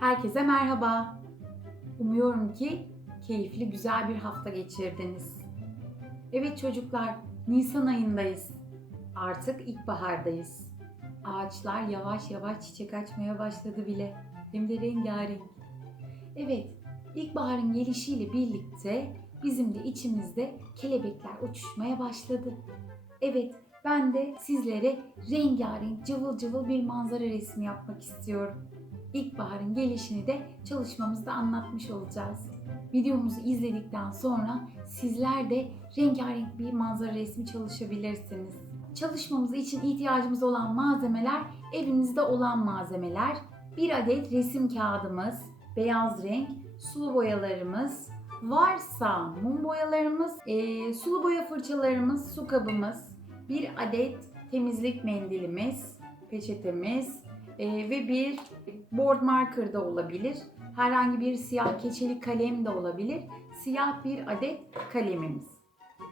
Herkese merhaba. Umuyorum ki keyifli güzel bir hafta geçirdiniz. Evet çocuklar, Nisan ayındayız. Artık ilkbahardayız. Ağaçlar yavaş yavaş çiçek açmaya başladı bile. Hem de rengarenk. Evet, ilkbaharın gelişiyle birlikte bizim de içimizde kelebekler uçuşmaya başladı. Evet, ben de sizlere rengarenk cıvıl cıvıl bir manzara resmi yapmak istiyorum. İlkbaharın gelişini de çalışmamızda anlatmış olacağız. Videomuzu izledikten sonra sizler de rengarenk bir manzara resmi çalışabilirsiniz. Çalışmamız için ihtiyacımız olan malzemeler evinizde olan malzemeler. Bir adet resim kağıdımız, beyaz renk, sulu boyalarımız, varsa mum boyalarımız, eee, sulu boya fırçalarımız, su kabımız, bir adet temizlik mendilimiz, peçetemiz eee, ve bir board marker da olabilir. Herhangi bir siyah keçeli kalem de olabilir. Siyah bir adet kalemimiz.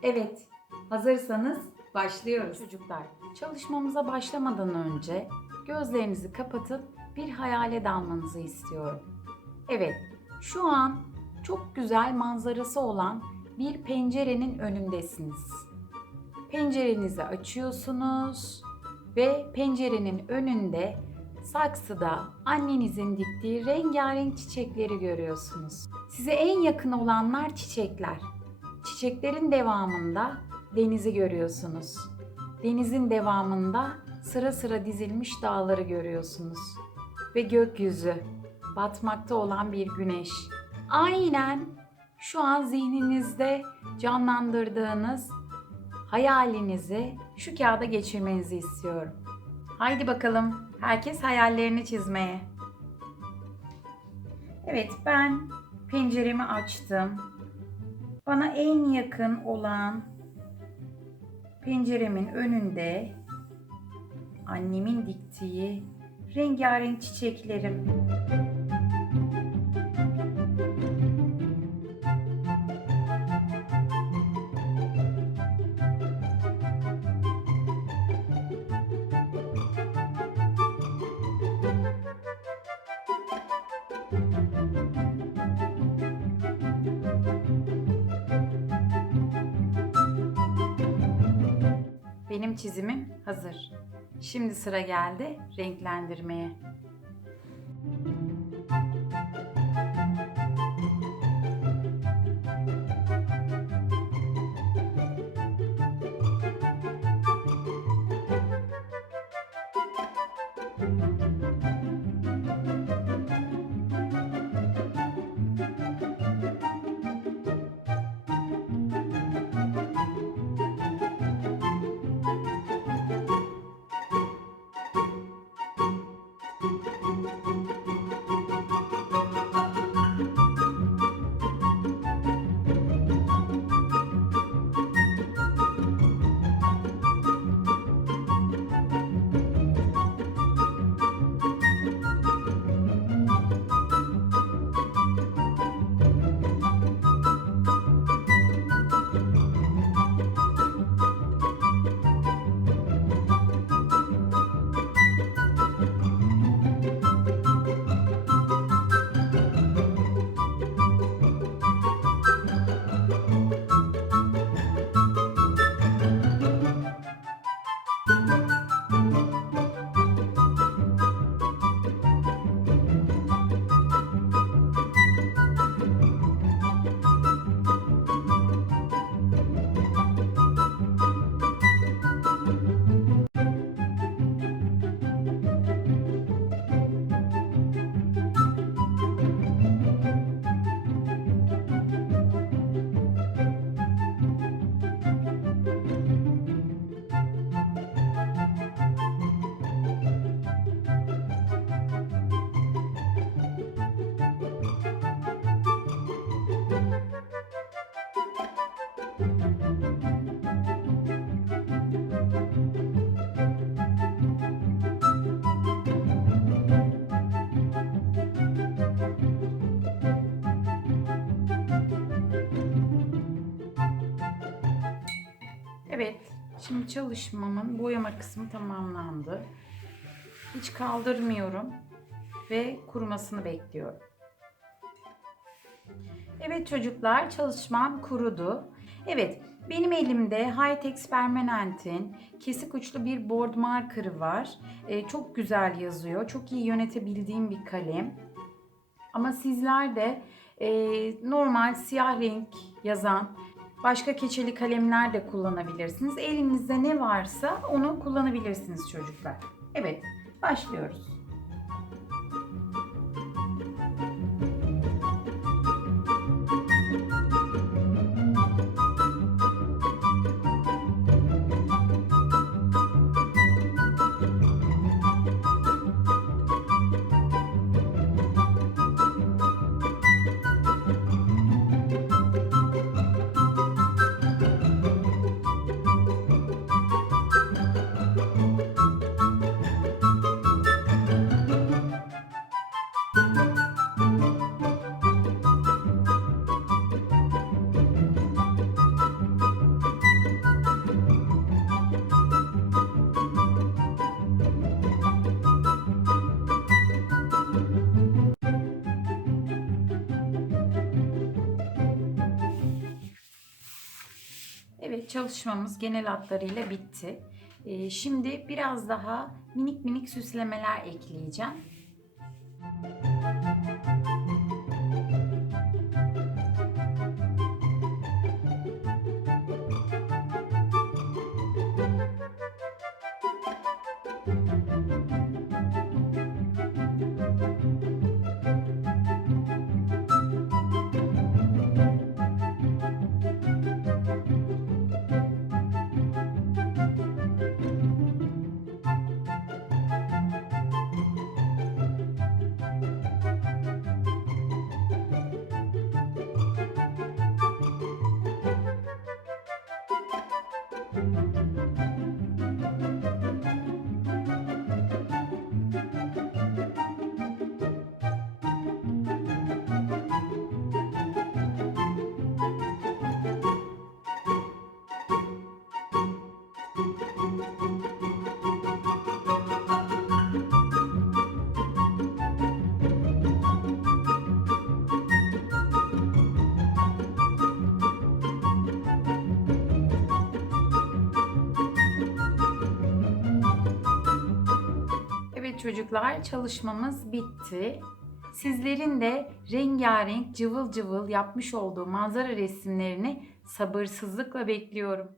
Evet, hazırsanız başlıyoruz. Çocuklar, çalışmamıza başlamadan önce gözlerinizi kapatıp bir hayale dalmanızı istiyorum. Evet, şu an çok güzel manzarası olan bir pencerenin önündesiniz. Pencerenizi açıyorsunuz ve pencerenin önünde saksıda annenizin diktiği rengarenk çiçekleri görüyorsunuz. Size en yakın olanlar çiçekler. Çiçeklerin devamında denizi görüyorsunuz. Denizin devamında sıra sıra dizilmiş dağları görüyorsunuz. Ve gökyüzü, batmakta olan bir güneş. Aynen şu an zihninizde canlandırdığınız hayalinizi şu kağıda geçirmenizi istiyorum. Haydi bakalım herkes hayallerini çizmeye. Evet ben penceremi açtım. Bana en yakın olan penceremin önünde annemin diktiği rengarenk çiçeklerim. Benim çizimim hazır. Şimdi sıra geldi renklendirmeye. Şimdi çalışmamın boyama kısmı tamamlandı. Hiç kaldırmıyorum. ve kurumasını bekliyorum. Evet çocuklar çalışmam kurudu. Evet benim elimde Hightex Permanent'in kesik uçlu bir board markerı var. Ee, çok güzel yazıyor. Çok iyi yönetebildiğim bir kalem. Ama sizler de e, normal siyah renk yazan başka keçeli kalemler de kullanabilirsiniz. Elinizde ne varsa onu kullanabilirsiniz çocuklar. Evet başlıyoruz. Çalışmamız genel hatlarıyla bitti. Ee, şimdi biraz daha minik minik süslemeler ekleyeceğim. Çocuklar çalışmamız bitti. Sizlerin de rengarenk cıvıl cıvıl yapmış olduğu manzara resimlerini sabırsızlıkla bekliyorum.